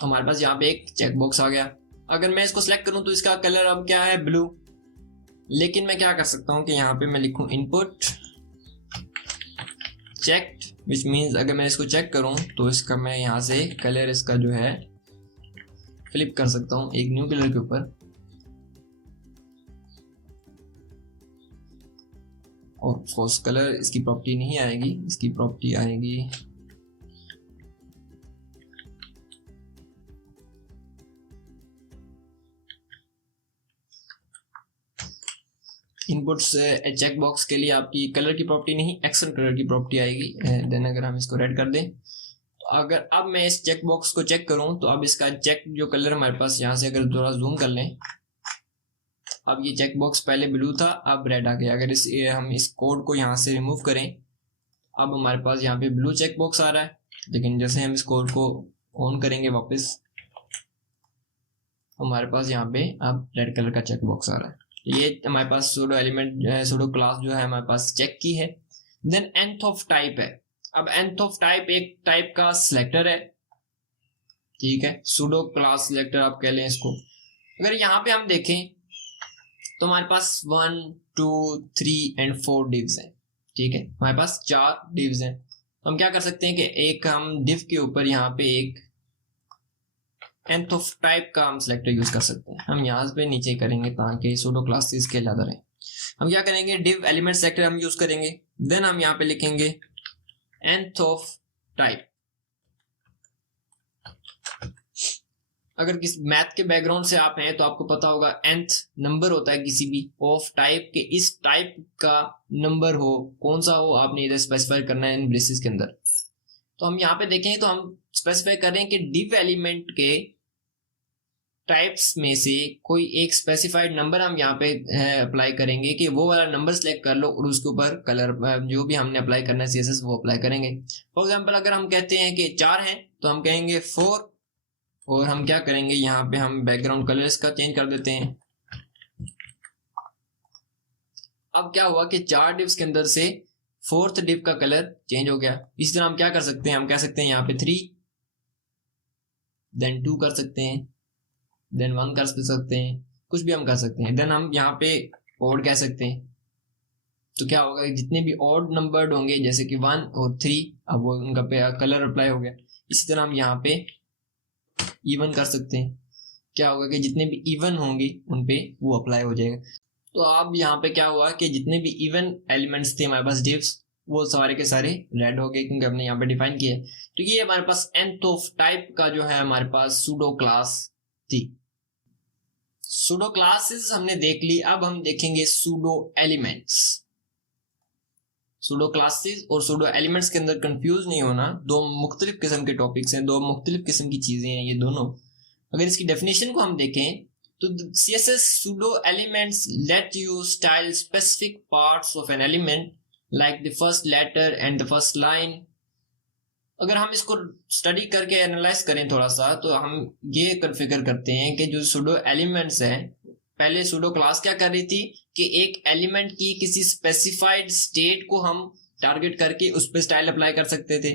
हमारे पास यहाँ पे एक चेक बॉक्स आ गया। अगर मैं इसको सिलेक्ट करूं तो इसका कलर अब क्या है, ब्लू। लेकिन मैं क्या कर सकता हूं कि यहाँ पे मैं लिखूं इनपुट चेक्ड, विच मीन्स अगर मैं इसको चेक करूं तो इसका मैं यहाँ से कलर इसका जो है फ्लिप कर सकता हूं एक न्यू कलर के ऊपर, और ऑफकोर्स कलर इसकी प्रॉपर्टी नहीं आएगी, इसकी प्रॉपर्टी आएगी इनपुट्स चेक बॉक्स के लिए आपकी कलर की प्रॉपर्टी नहीं, एक्शन कलर की प्रॉपर्टी आएगी। देन अगर हम इसको रेड कर दें तो अगर अब मैं इस चेक बॉक्स को चेक करूं तो अब इसका चेक जो कलर हमारे पास, यहाँ से अगर थोड़ा जूम कर लें, अब ये चेक बॉक्स पहले ब्लू था अब रेड आ गया। अगर हम इस कोड को यहाँ से रिमूव करें, अब हमारे पास यहाँ पे ब्लू चेक बॉक्स आ रहा है, लेकिन जैसे हम इस कोड को ऑन करेंगे वापस, हमारे पास यहाँ पे अब रेड कलर का चेक बॉक्स आ रहा है। ये हमारे पास सूडो एलिमेंट सूडो क्लास जो है हमारे पास चेक की है। देन nth ऑफ टाइप है। अब nth ऑफ टाइप एक टाइप का सिलेक्टर है, ठीक है, सूडो क्लास सिलेक्टर आप कह लें इसको। अगर यहाँ पे हम देखें तो हमारे पास 1 2 3 एंड 4 डिव्स हैं, ठीक है, हमारे पास 4 डिव्स हैं। तो हम क्या कर सकते हैं कि एक हम डिव के ऊपर यहाँ पे एक nth ऑफ टाइप का हम सिलेक्टर यूज कर सकते हैं। हम यहाँ पे नीचे करेंगे ताकि सूडो क्लासेस के ज्यादा रहे। हम क्या करेंगे, डिव एलिमेंट सेलेक्टर हम यूज करेंगे, देन हम यहाँ पे लिखेंगे nth ऑफ टाइप। अगर किस मैथ के बैकग्राउंड से आप हैं तो आपको पता होगा nth नंबर होता है किसी भी ऑफ टाइप के, इस टाइप का नंबर हो, कौन सा हो, आपने इधर स्पेसिफाई करना है इन ब्रेसेस के अंदर। तो हम यहाँ पे देखें तो हम स्पेसिफाई कर रहे हैं कि डिव एलिमेंट के टाइप्स में से कोई एक स्पेसिफाइड नंबर हम यहाँ पे अप्लाई करेंगे कि वो वाला नंबर सेलेक्ट कर लो और उसके ऊपर कलर जो भी हमने अप्लाई करना है सीएसएस वो अप्लाई करेंगे। फॉर एग्जांपल अगर हम कहते हैं कि 4 हैं तो हम कहेंगे 4 और हम क्या करेंगे यहाँ पे हम बैकग्राउंड कलर इसका चेंज कर देते हैं। अब क्या हुआ कि 4 डिव्स के अंदर से 4th डिव का कलर चेंज हो गया। इसी तरह हम क्या कर सकते हैं, हम कह सकते हैं यहाँ पे 3 देन 2 कर सकते हैं, देन 1 कर सकते हैं, कुछ भी हम कर सकते हैं। देन हम यहाँ पे ऑड कह सकते हैं। तो क्या होगा, जितने भी ऑड नंबर्ड होंगे जैसे कि 1 और 3, अब वो उनका पे कलर अप्लाई हो गया। इसी तरह हम यहाँ पे इवन कर सकते हैं। क्या होगा कि जितने भी इवन होंगे उन पे वो अप्लाई हो जाएगा। तो अब यहाँ पे क्या हुआ कि जितने भी इवन एलिमेंट्स थे हमारे पास डिव्स, वो सारे के सारे रेड हो गए क्योंकि हमने यहाँ पे डिफाइन किया है। तो ये हमारे पास nth ऑफ टाइप का जो है हमारे पास सूडो क्लास थी। सूडो क्लासेस हमने देख ली, अब हम देखेंगे सूडो एलिमेंट्स। सूडो क्लासेस और सूडो एलिमेंट्स के अंदर कंफ्यूज नहीं होना, दो मुख्तलिफ किस्म के टॉपिक्स हैं, दो मुख्तलिफ किस्म की चीजें हैं ये दोनों। अगर इसकी डेफिनेशन को हम देखें तो CSS pseudo elements let you style specific parts of an element like the first letter and the first line. अगर हम इसको स्टडी करके एनालाइज करें थोड़ा सा तो हम ये कन्फिगर करते हैं कि जो सूडो एलिमेंट्स हैं, पहले सूडो क्लास क्या कर रही थी कि एक एलिमेंट की किसी स्पेसिफाइड स्टेट को हम टारगेट करके उस पर स्टाइल अप्लाई कर सकते थे।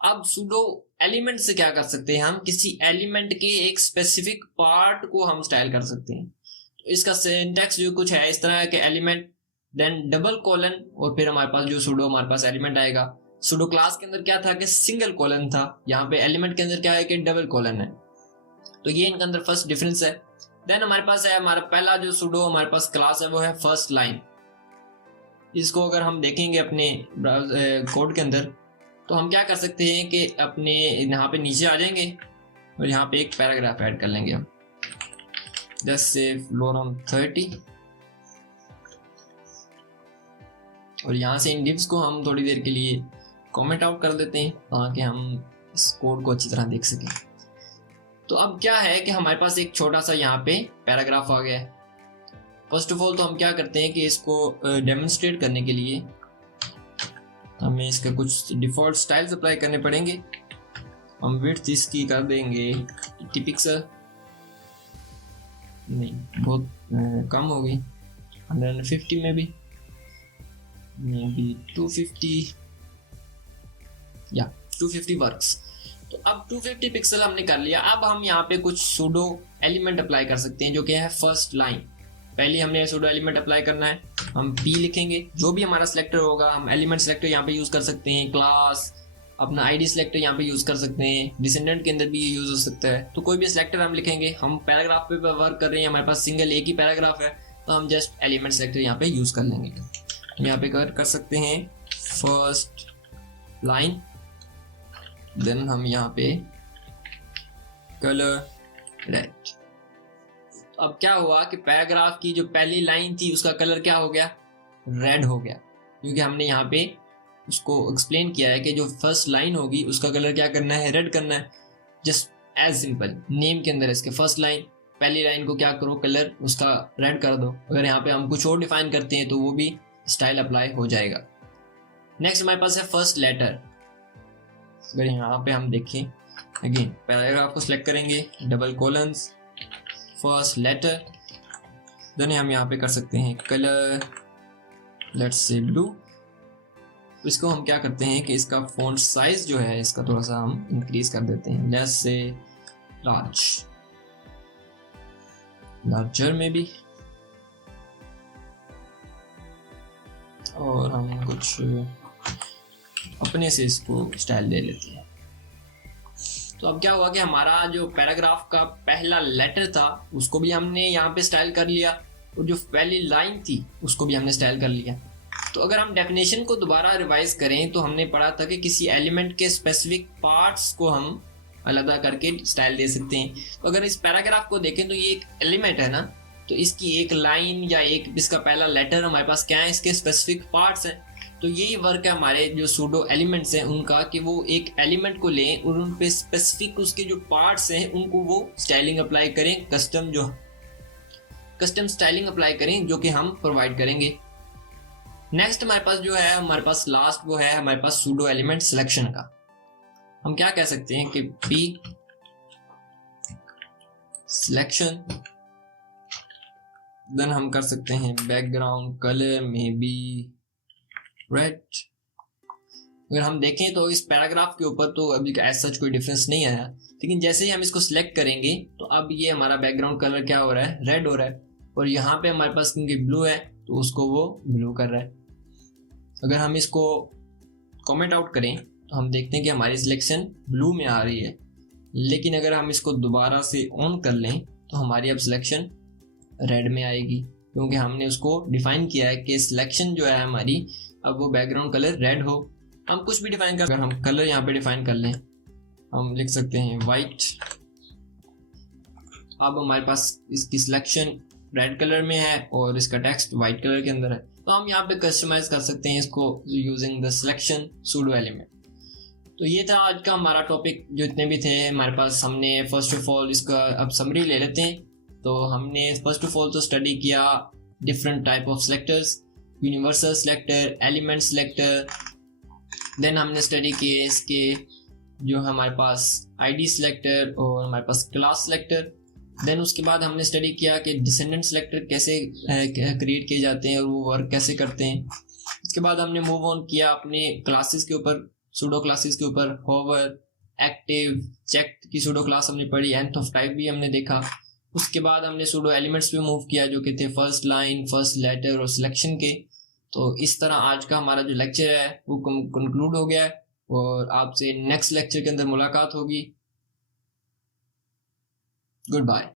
अब सूडो एलिमेंट से क्या कर सकते हैं, हम किसी एलिमेंट के एक स्पेसिफिक पार्ट को हम स्टाइल कर सकते हैं। तो इसका सिंटैक्स जो कुछ है इस तरह है कि एलिमेंट देन डबल कॉलन और फिर हमारे पास जो सूडो हमारे पास एलिमेंट आएगा। सूडो क्लास के अंदर क्या था कि सिंगल कॉलन था, यहाँ पे एलिमेंट के अंदर क्या है कि डबल कॉलन है। तो ये इनके अंदर फर्स्ट डिफरेंस है। देन हमारे पास है हमारा पहला जो सूडो हमारे पास क्लास है वो है फर्स्ट लाइन। इसको अगर हम देखेंगे अपने कोड के अंदर तो हम क्या कर सकते हैं कि अपने यहाँ पे नीचे आ जाएंगे और यहाँ पे एक पैराग्राफ ऐड कर लेंगे हम, जस्ट से फ्लोरम 30 और यहाँ से इन डिव्स को हम थोड़ी देर के लिए कमेंट आउट कर देते हैं ताकि हम इस कोड को अच्छी तरह देख सकें। तो अब क्या है कि हमारे पास एक छोटा सा यहाँ पे पैराग्राफ आ गया है। फर्स्ट ऑफ ऑल तो हम क्या करते हैं कि इसको डेमोन्स्ट्रेट करने के लिए हमें इसका कुछ डिफॉल्ट स्टाइल्स अप्लाई करने पड़ेंगे। हम विड्थ इसकी कर देंगे 80 पिक्सल, नहीं बहुत कम हो गई, 150 में भी, मे बी 250 या 250 वर्क्स। तो अब 250 पिक्सल हमने कर लिया। अब हम यहाँ पे कुछ सूडो एलिमेंट अप्लाई कर सकते हैं जो कि है फर्स्ट लाइन। पहले हमने सूडो एलिमेंट अप्लाई करना है, हम p लिखेंगे, जो भी हमारा सिलेक्टर होगा हम एलिमेंट सिलेक्टर यहाँ पे यूज कर सकते हैं, क्लास अपना आईडी सिलेक्टर यहाँ पे यूज कर सकते हैं, डिसेंडेंट के अंदर भी ये यूज हो सकता है। तो कोई भी सिलेक्टर हम लिखेंगे, हम पैराग्राफ पे वर्क कर रहे हैं, हमारे पास सिंगल एक ही पैराग्राफ है तो हम जस्ट एलिमेंट सिलेक्टर यहाँ पे यूज कर लेंगे। हम यहाँ पे कर सकते हैं फर्स्ट लाइन, देन हम यहाँ पे कलर रेड। अब क्या हुआ कि पैराग्राफ की जो पहली लाइन थी उसका कलर क्या हो गया, रेड हो गया, क्योंकि हमने यहाँ पे उसको एक्सप्लेन किया है कि जो फर्स्ट लाइन होगी उसका कलर क्या करना है, रेड करना है। जस्ट एज सिंपल, नेम के अंदर इसके फर्स्ट लाइन, पहली लाइन को क्या करो, कलर उसका रेड कर दो। अगर यहाँ पे हम कुछ और डिफाइन करते हैं तो वो भी स्टाइल अप्लाई हो जाएगा। नेक्स्ट हमारे पास है फर्स्ट लेटर। अगर यहाँ पे हम देखें अगेन पैराग्राफ को सिलेक्ट करेंगे, double colons, first letter, then हम यहाँ पे कर सकते हैं कलर लेट्स से ब्लू। इसको हम क्या करते हैं कि इसका फॉन्ट साइज जो है इसका थोड़ा सा हम इंक्रीज कर देते हैं, लेट्स से लार्जर में भी, और हम कुछ अपने से इसको स्टाइल दे लेते हैं। तो अब क्या हुआ कि हमारा जो पैराग्राफ का पहला लेटर था उसको भी हमने यहाँ पे स्टाइल कर लिया और जो पहली लाइन थी उसको भी हमने स्टाइल कर लिया। तो अगर हम डेफिनेशन को दोबारा रिवाइज करें तो हमने पढ़ा था कि किसी एलिमेंट के स्पेसिफिक पार्ट्स को हम अलग करके स्टाइल दे सकते हैं। तो अगर इस पैराग्राफ को देखें तो ये एक एलिमेंट है ना, तो इसकी एक लाइन या एक इसका पहला लेटर हमारे पास क्या है, इसके स्पेसिफिक पार्ट्स हैं। तो यही वर्क है हमारे जो सूडो एलिमेंट्स हैं उनका, कि वो एक एलिमेंट को लें और उन पे स्पेसिफिक उसके जो पार्ट्स हैं उनको वो स्टाइलिंग अप्लाई करें, कस्टम स्टाइलिंग अप्लाई करें, जो कि हम प्रोवाइड करेंगे। नेक्स्ट हमारे पास जो है, हमारे पास लास्ट वो है हमारे पास सूडो एलिमेंट सिलेक्शन का। हम क्या कह सकते हैं कि पी सिलेक्शन, देन हम कर सकते हैं बैकग्राउंड कलर में बी रेड। अगर हम देखें तो इस पैराग्राफ के ऊपर तो अभी एज सच कोई डिफरेंस नहीं आया, लेकिन जैसे ही हम इसको सिलेक्ट करेंगे तो अब ये हमारा बैकग्राउंड कलर क्या हो रहा है, रेड हो रहा है। और यहाँ पे हमारे पास क्योंकि ब्लू है तो उसको वो ब्लू कर रहा है। अगर हम इसको कमेंट आउट करें तो हम देखते हैं कि हमारी सिलेक्शन ब्लू में आ रही है, लेकिन अगर हम इसको दोबारा से ऑन कर लें तो हमारी अब सिलेक्शन रेड में आएगी, क्योंकि हमने उसको डिफाइन किया है कि सिलेक्शन जो है हमारी अब वो बैकग्राउंड कलर रेड हो। हम कुछ भी डिफाइन कर, अगर हम कलर यहाँ पे डिफाइन कर लें, हम लिख सकते हैं वाइट। अब हमारे पास इसकी सिलेक्शन रेड कलर में है और इसका टेक्स्ट वाइट कलर के अंदर है, तो हम यहाँ पे कस्टमाइज कर सकते हैं इसको using the selection pseudo element. तो ये था आज का हमारा टॉपिक, जो इतने भी थे हमारे पास। हमने फर्स्ट ऑफ ऑल इसका अब समरी ले लेते हैं। तो हमने फर्स्ट ऑफ ऑल तो स्टडी किया different type of selectors, universal selector, element selector. Then हमने स्टडी किए इसके जो हमारे पास आईडी सिलेक्टर और हमारे पास क्लास सिलेक्टर। देन उसके बाद हमने स्टडी किया कि डिसेंडेंट सिलेक्टर कैसे क्रिएट किए जाते हैं और वो वर्क कैसे करते हैं। उसके बाद हमने मूव ऑन किया अपने क्लासेस के ऊपर, सूडो क्लासेस के ऊपर। होवर, एक्टिव, चेक की सूडो क्लास हमने पढ़ी, nth ऑफ टाइप भी हमने देखा। उसके बाद हमने सूडो एलिमेंट्स पे मूव किया जो कि थे फर्स्ट लाइन, फर्स्ट लेटर और सिलेक्शन के। तो इस तरह आज का हमारा जो लेक्चर है वो कंक्लूड हो गया है और आपसे नेक्स्ट लेक्चर के अंदर मुलाकात होगी। Good bye.